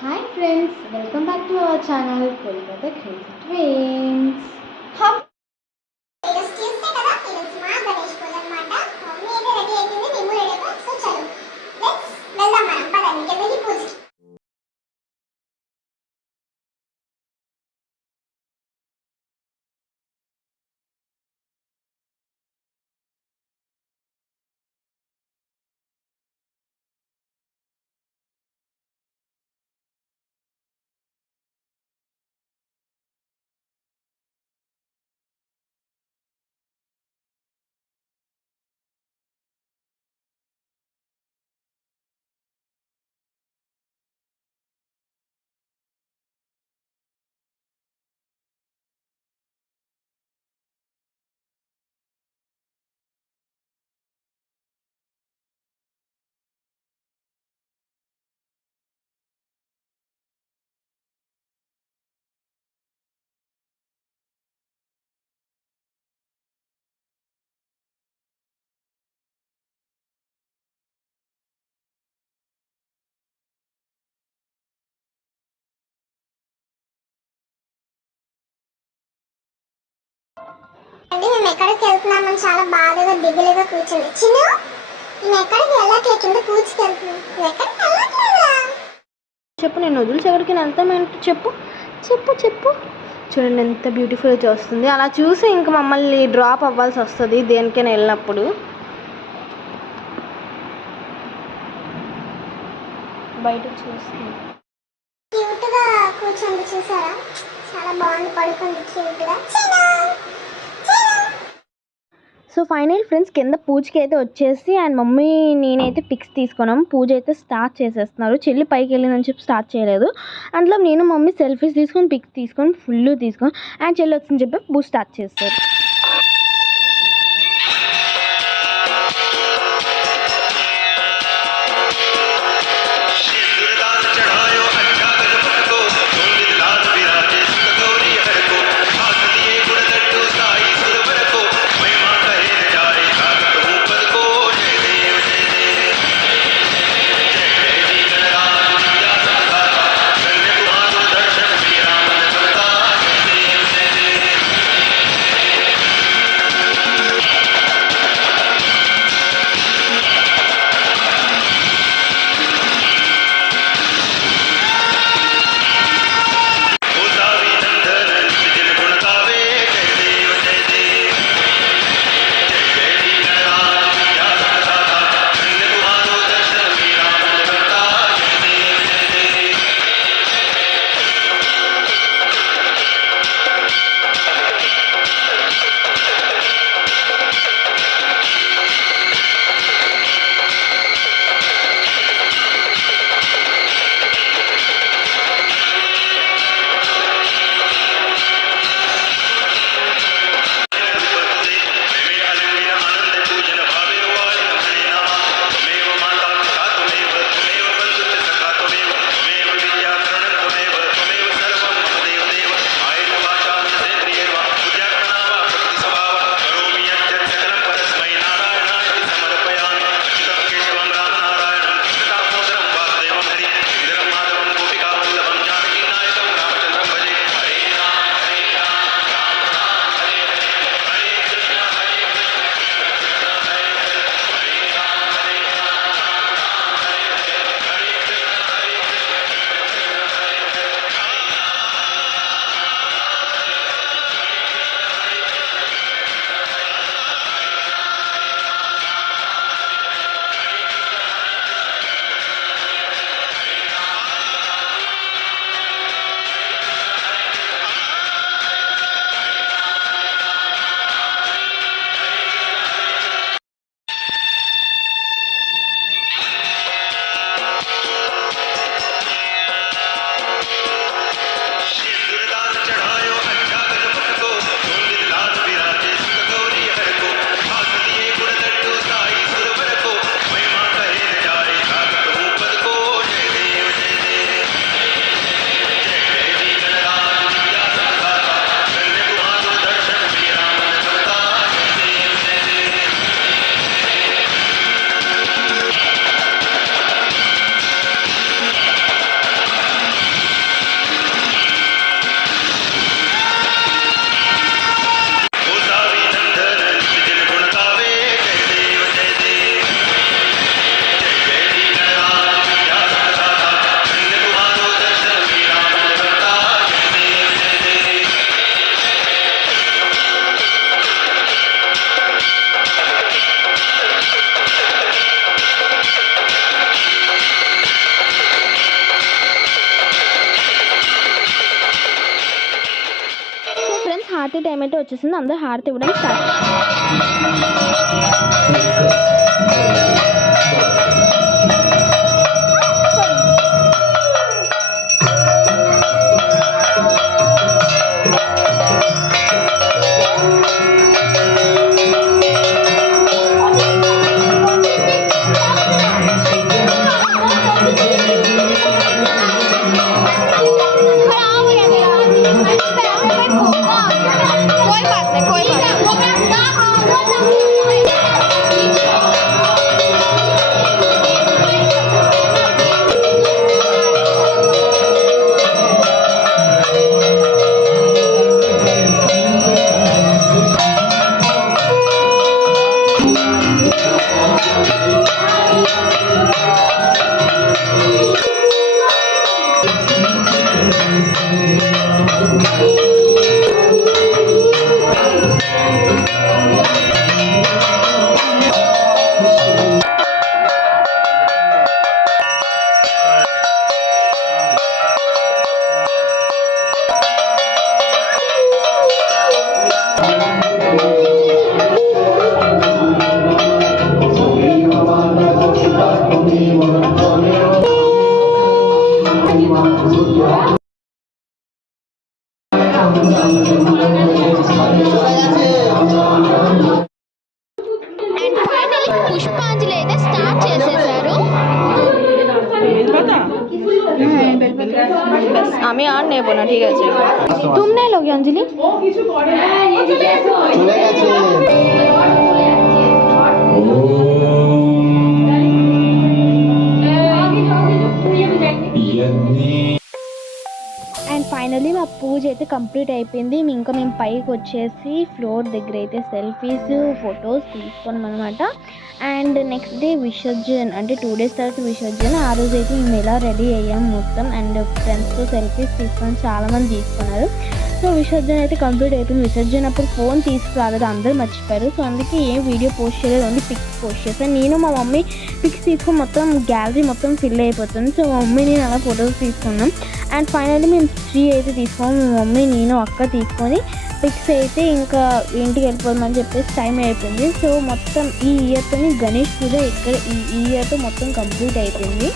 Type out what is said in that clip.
Hi friends, welcome back to our channel Kolkata Crazy Twins. ఈరోజు ట్యూస్డే కదా, ఈరోజు మా గణేష్ పూజ అన్నమాట. మమ్మీ అయితే రెడీ అయిపోయింది, మేము రెడీ అయిపోయాం. సో చలో లెట్స్ వెళ్దాం మనం పదండి ఇంకెళ్ళి పూజకి. అంటే మేము ఎక్కడికి వెళ్తున్నామని చాలా బాధగా దిగులుగా కూర్చుంది. చిన్న మేము ఎక్కడికి వెళ్ళట్లే, కింద పూజకి వెళ్తున్నాం. నువ్వు ఎక్కడికి వెళ్ళట్లేదురా. చెప్పు, నేను వదిలిసి ఎక్కడికి వెళ్తామేంటో చెప్పు చెప్పు చెప్పు. చూడండి ఎంత బ్యూటిఫుల్గా చూస్తుంది. అలా చూసి ఇంక మమ్మల్ని డ్రాప్ అవ్వాల్సి వస్తుంది దేనికైనా వెళ్ళినప్పుడు. బయట చూస్తుంది. క్యూట్ గా కూర్చుంది చూసారా, చాలా బాగుంది, పడుకుంది క్యూట్ గా. సో ఫైనల్ ఫ్రెండ్స్, కింద పూజకి అయితే వచ్చేసి అండ్ మమ్మీ నేనైతే పిక్స్ తీసుకున్నాం. పూజ అయితే స్టార్ట్ చేసేస్తున్నారు. చెల్లి పైకి వెళ్ళిందని చెప్పి స్టార్ట్ చేయలేదు. అందులో నేను మమ్మీ సెల్ఫీస్ తీసుకొని పిక్స్ తీసుకొని ఫుల్ తీసుకొని అండ్ చెల్లి వచ్చిందని చెప్పి పూజ స్టార్ట్ చేస్తారు. హారతి టైం అయితే వచ్చేసింది. అందరూ హారతి ఇవ్వడం స్టార్ట్. అండ్ ఫైనల్లీ పుష్పాంజలి అయితే స్టార్ట్ చేసేసారు. আমি আর নেব না, ঠিক আছে। तुम नहीं लोगे अंजलि? అండ్ ఫైనల్లీ మా పూజ అయితే కంప్లీట్ అయిపోయింది. ఇంకా మేము పైకి వచ్చేసి ఫ్లోర్ దగ్గర అయితే సెల్ఫీస్ ఫొటోస్ తీసుకున్నాం అనమాట. అండ్ నెక్స్ట్ డే విసర్జన్, అంటే 2 days తర్వాత విసర్జన్. ఆ రోజు అయితే మేము ఎలా రెడీ అయ్యాం మొత్తం, అండ్ ఫ్రెండ్స్తో సెల్ఫీస్ తీసుకొని చాలామంది తీసుకున్నారు. సో విసర్జన్ అయితే కంప్లీట్ అయిపోయింది. విసర్జన్ అప్పుడు ఫోన్ తీసుకురాలేదు, అందరూ మర్చిపోయారు. సో అందుకే ఏం వీడియో పోస్ట్ చేయలేదు, ఓన్లీ పిక్స్ పోస్ట్ చేశాను. నేను మా మమ్మీ పిక్స్ తీసుకొని మొత్తం గ్యాలరీ మొత్తం ఫిల్ అయిపోతుంది. సో మా మమ్మీ నేను అలా ఫొటోస్ తీసుకున్నాం. అండ్ ఫైనల్లీ మేము 3 అయితే తీసుకున్నాం. మా మమ్మీ నేను అక్క తీసుకొని పిక్స్ అయితే ఇంకా ఇంటికి వెళ్ళిపోదామని చెప్పేసి టైం అయిపోయింది. సో మొత్తం ఈ ఇయర్తో గణేష్ పూజ ఇక్కడ ఈ ఇయర్తో మొత్తం కంప్లీట్ అయిపోయింది.